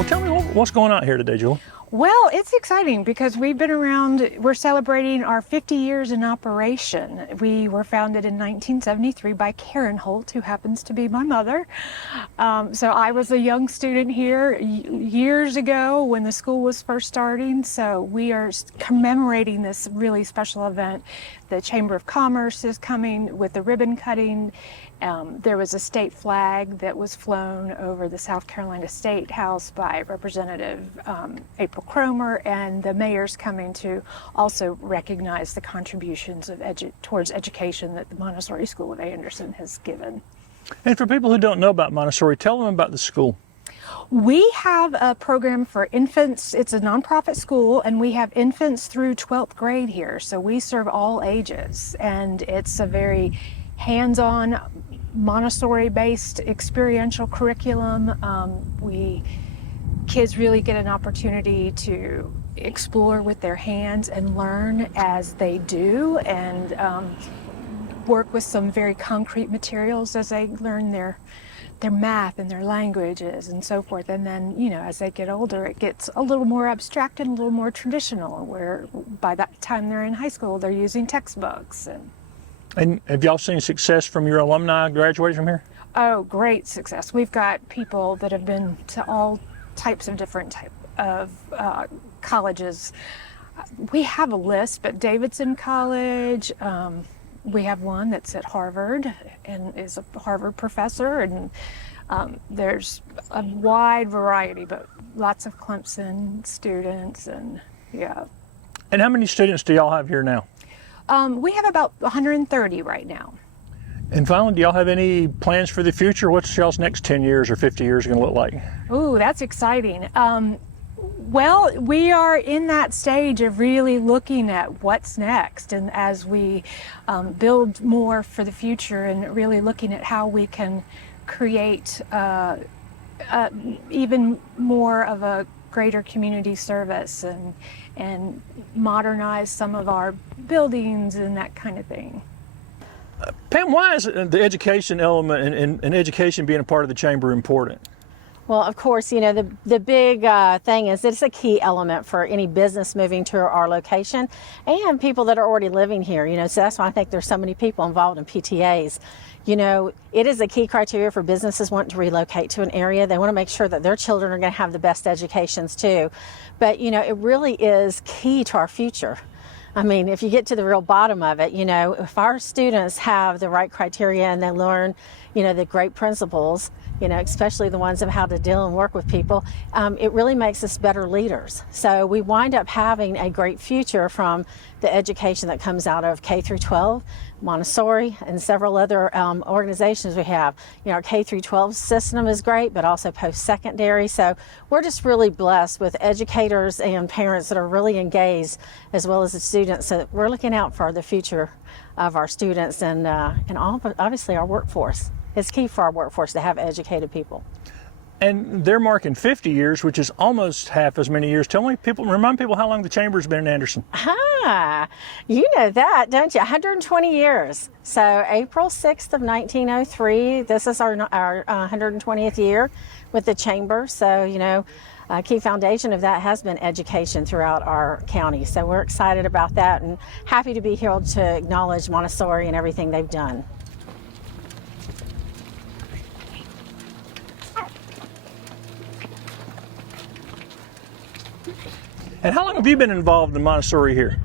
Well, tell me what's going on here today, Julie. Well, it's exciting because we've been around, we're celebrating our 50 years in operation. We were founded in 1973 by Karen Holt, who happens to be my mother. So I was a young student here years ago when the school was first starting. So we are commemorating this really special event. The Chamber of Commerce is coming with the ribbon cutting. There was a state flag that was flown over the South Carolina State House by Representative April Cromer, and the mayor's coming to also recognize the contributions of towards education that the Montessori School of Anderson has given. And for people who don't know about Montessori, tell them about the school. We have a program for infants. It's a nonprofit school, and we have infants through 12th grade here. So we serve all ages, and it's a very hands-on Montessori-based experiential curriculum. Kids really get an opportunity to explore with their hands and learn as they do, and work with some very concrete materials as they learn their math and their languages and so forth. And then, you know, as they get older, it gets a little more abstract and a little more traditional, where by that time they're in high school, they're using textbooks. And have y'all seen success from your alumni graduating from here? Oh, great success. We've got people that have been to all types of different colleges. We have a list, but Davidson College, we have one that's at Harvard and is a Harvard professor, and there's a wide variety, but lots of Clemson students, and yeah. And how many students do y'all have here now? We have about 130 right now. And finally, do y'all have any plans for the future? What's y'all's next 10 years or 50 years going to look like? Ooh, that's exciting. Well, we are in that stage of really looking at what's next, and as we build more for the future, and really looking at how we can create even more of a greater community service, and modernize some of our buildings and that kind of thing. Pam, why is the education element and education being a part of the chamber important? Well, of course, you know, the big thing is it's a key element for any business moving to our location and people that are already living here, you know, so that's why I think there's so many people involved in PTAs. You know, it is a key criteria for businesses wanting to relocate to an area. They want to make sure that their children are going to have the best educations too. But, you know, it really is key to our future. I mean, if you get to the real bottom of it, you know, if our students have the right criteria and they learn, you know, the great principles, you know, especially the ones of how to deal and work with people, it really makes us better leaders. So we wind up having a great future from the education that comes out of K through 12, Montessori, and several other organizations we have. You know, our K through 12 system is great, but also post-secondary. So we're just really blessed with educators and parents that are really engaged, as well as the students. So we're looking out for the future of our students and obviously our workforce. It's key for our workforce to have educated people. And they're marking 50 years, which is almost half as many years. Remind people how long the chamber's been in Anderson. You know that, don't you? 120 years. So April 6th of 1903, this is our 120th year with the chamber. So, you know, a key foundation of that has been education throughout our county. So we're excited about that and happy to be here to acknowledge Montessori and everything they've done. And how long have you been involved in Montessori here?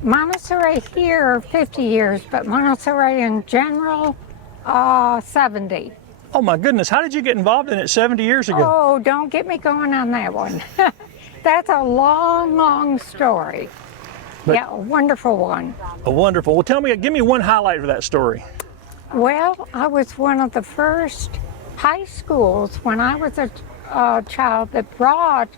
Montessori here, 50 years, but Montessori in general, 70. Oh my goodness, how did you get involved in it 70 years ago? Oh, don't get me going on that one. That's a long, long story. Yeah, a wonderful one. Wonderful. Well, give me one highlight of that story. Well, I was one of the first high schools when I was a child that brought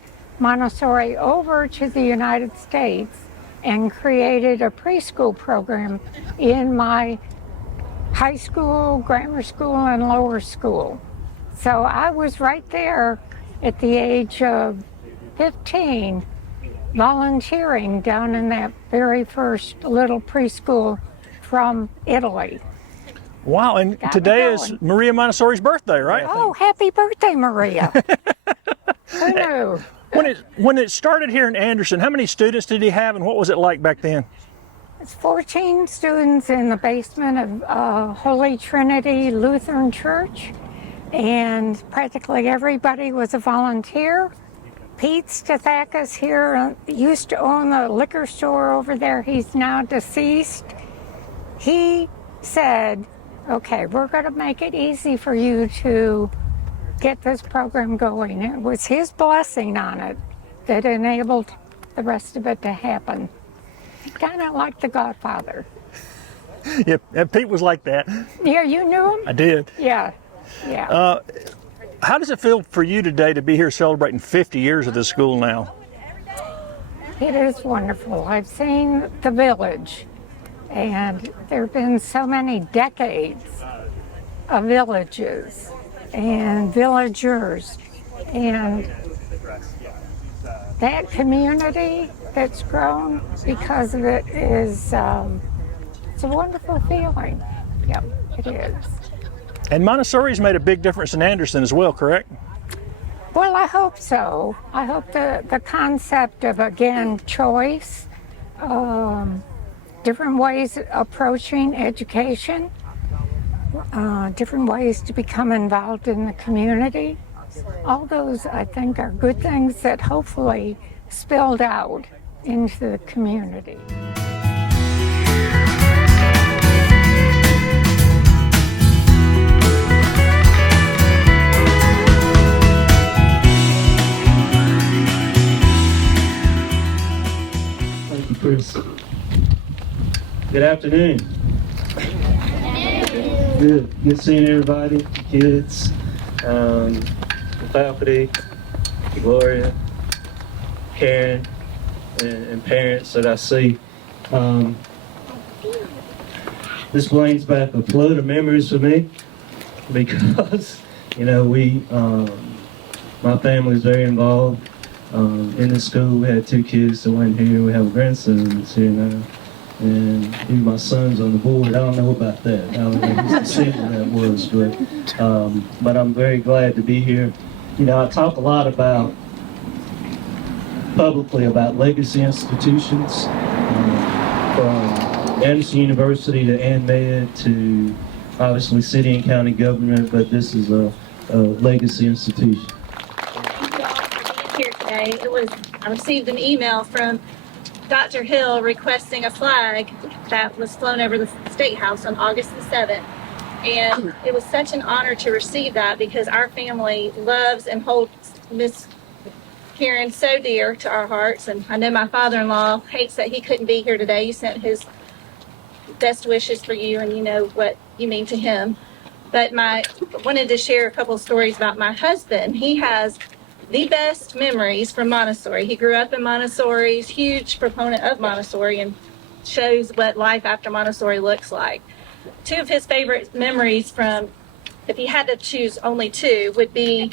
Montessori over to the United States and created a preschool program in my high school, grammar school, and lower school. So I was right there at the age of 15 volunteering down in that very first little preschool from Italy. Wow, and today is Maria Montessori's birthday, right? Oh, happy birthday, Maria. Who knew? When it started here in Anderson, how many students did he have, and what was it like back then? It's 14 students in the basement of Holy Trinity Lutheran Church, and practically everybody was a volunteer. Pete Stathakis here used to own the liquor store over there. He's now deceased. He said, okay, we're going to make it easy for you to get this program going. It was his blessing on it that enabled the rest of it to happen. Kind of like the Godfather. Yep, and Pete was like that. Yeah, you knew him? I did. Yeah. How does it feel for you today to be here celebrating 50 years of this school now? It is wonderful. I've seen the village, and there have been so many decades of villages and villagers, and that community that's grown because of it is it's a wonderful feeling. Yep, it is. And Montessori's made a big difference in Anderson as well, correct? Well, I hope so. I hope the concept of, again, choice, different ways of approaching education, different ways to become involved in the community, all those, I think, are good things that hopefully spilled out into the community. Thank you, Chris. Good afternoon. Good seeing everybody, the kids, the faculty, Gloria, Karen, and parents that I see. This brings back a flood of memories for me because, my family's very involved in the school. We had 2 kids that went here. We have a grandson that's here now. And my son's on the board. I don't know about that. I don't know whose decision that was, but I'm very glad to be here. I talk a lot publicly about legacy institutions, from Anderson University to ANMED to obviously city and county government, but this is a legacy institution. Thank you all for being here today. I received an email from Dr. Hill requesting a flag that was flown over the State House on August the 7th. And it was such an honor to receive that because our family loves and holds Miss Karen so dear to our hearts. And I know my father-in-law hates that he couldn't be here today. He sent his best wishes for you, and you know what you mean to him. But I wanted to share a couple of stories about my husband. He has the best memories from Montessori. He grew up in Montessori, he's a huge proponent of Montessori, and shows what life after Montessori looks like. 2 of his favorite memories from, if he had to choose only 2, would be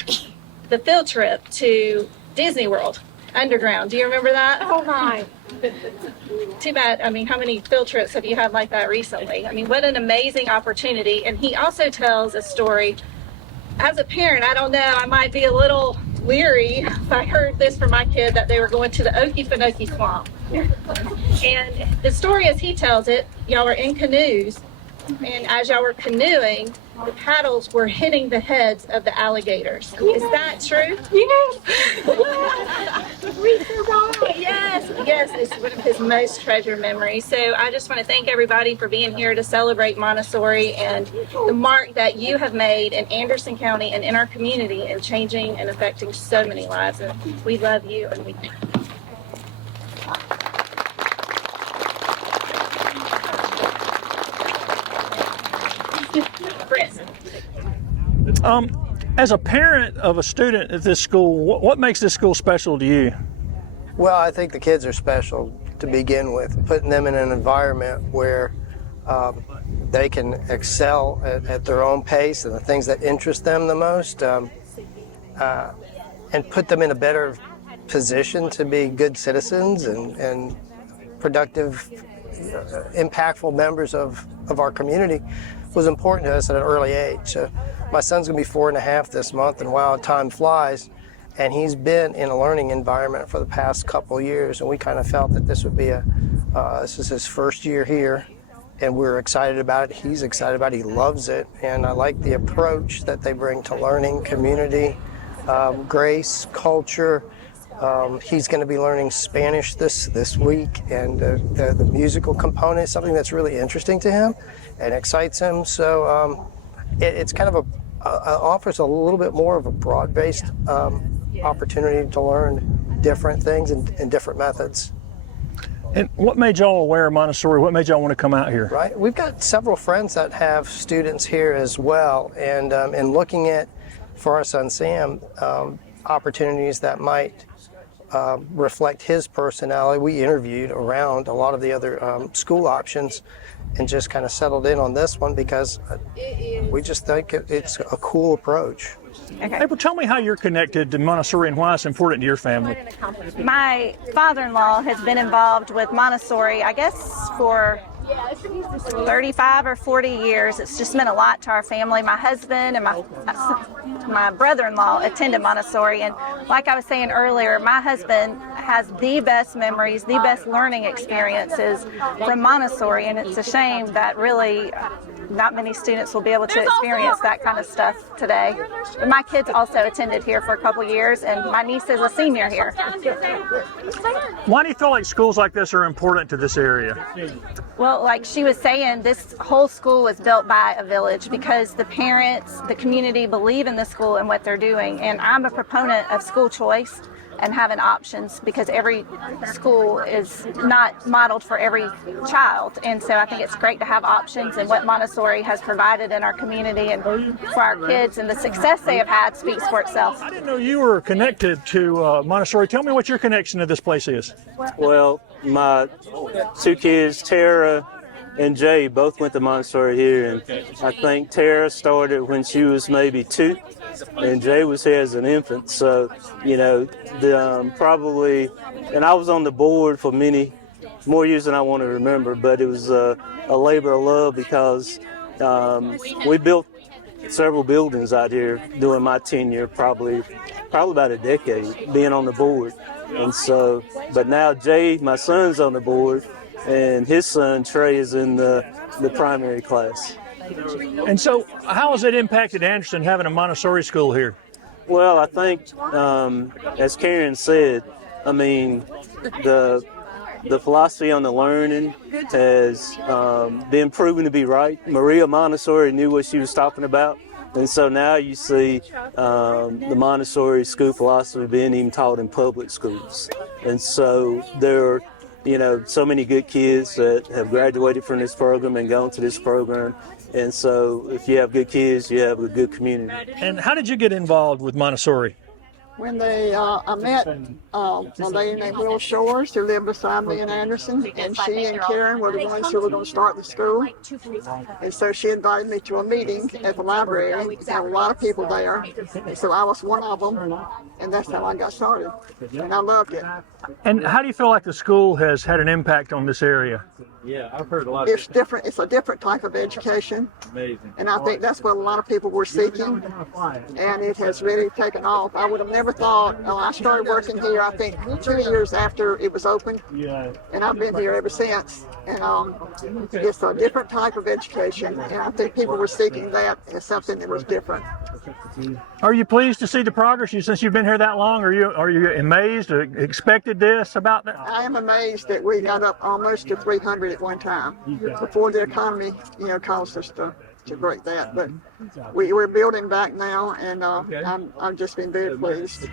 the field trip to Disney World, Underground. Do you remember that? Oh my. Too bad. How many field trips have you had like that recently? What an amazing opportunity. And he also tells a story. As a parent, I don't know, I might be a little leery if I heard this from my kid that they were going to the Okefenokee Swamp. And the story as he tells it, y'all were in canoes, and as y'all were canoeing, the paddles were hitting the heads of the alligators. Is that true? Yes. Yes, it's one of his most treasured memories. So I just want to thank everybody for being here to celebrate Montessori and the mark that you have made in Anderson County and in our community and changing and affecting so many lives. And we love you, and we thank you. As a parent of a student at this school, what makes this school special to you? Well, I think the kids are special to begin with. Putting them in an environment where they can excel at their own pace and the things that interest them the most, and put them in a better position to be good citizens and productive, impactful members of our community was important to us at an early age. My son's going to be 4.5 this month, and wow, time flies. and he's been in a learning environment for the past couple years, and we kind of felt that this would be this is his first year here, and we're excited about it. He's excited about it. He loves it, and I like the approach that they bring to learning, community, grace, culture. He's going to be learning Spanish this week, and the musical component is something that's really interesting to him and excites him. So it's kind of offers a little bit more of a broad-based opportunity to learn different things and different methods. And what made y'all aware of Montessori? What made y'all want to come out here? Right, we've got several friends that have students here as well, and looking at, for our son Sam, opportunities that might reflect his personality. We interviewed around a lot of the other school options and just kind of settled in on this one because we just think it's a cool approach. Okay. April, tell me how you're connected to Montessori and why it's important to your family. My father-in-law has been involved with Montessori, I guess, for 35 or 40 years. It's just meant a lot to our family. My husband and my brother-in-law attended Montessori, and like I was saying earlier, my husband has the best memories, the best learning experiences from Montessori, and it's a shame that really not many students will be able to experience that kind of stuff today. But my kids also attended here for a couple years, and my niece is a senior here. Why do you feel like schools like this are important to this area? Well, like she was saying, this whole school was built by a village because the parents, the community believe in the school and what they're doing. And I'm a proponent of school choice and having options because every school is not modeled for every child. And so I think it's great to have options, and what Montessori has provided in our community and for our kids and the success they have had speaks for itself. I didn't know you were connected to Montessori. Tell me what your connection to this place is. Well, my two kids, Tara and Jay, both went to Montessori here, and I think Tara started when she was maybe 2, and Jay was here as an infant. So, you know, probably, and I was on the board for many more years than I want to remember, but it was a labor of love because we built several buildings out here during my tenure, probably about a decade being on the board. And so, but now Jay, my son's on the board, and his son Trey is in the primary class. And so how has it impacted Anderson having a Montessori school here? Well, I think, as Karen said, I mean, the philosophy on the learning has been proven to be right. Maria Montessori knew what she was talking about. And so now you see the Montessori school philosophy being even taught in public schools. And so there are, you know, so many good kids that have graduated from this program and gone to this program. And so if you have good kids, you have a good community. And how did you get involved with Montessori? When I met a lady named Will Shores who lived beside me in Anderson, and she and Karen were the ones who were going to start the school. And so she invited me to a meeting at the library. There were a lot of people there, so I was one of them, and that's how I got started. And I loved it. And how do you feel like the school has had an impact on this area? Yeah, I've heard a lot. It's different. It's a different type of education. Amazing. And I think that's what a lot of people were seeking, and it has really taken off. I would have never thought. I started working here, I think, 2 years after it was opened, and I've been here ever since. And it's a different type of education, and I think people were seeking that as something that was different. Are you pleased to see the progress since you've been here that long? Are you amazed or expected this about that? I am amazed that we got up almost to 300 at one time before the economy, caused us to break that. But we're building back now, and I've just been very pleased.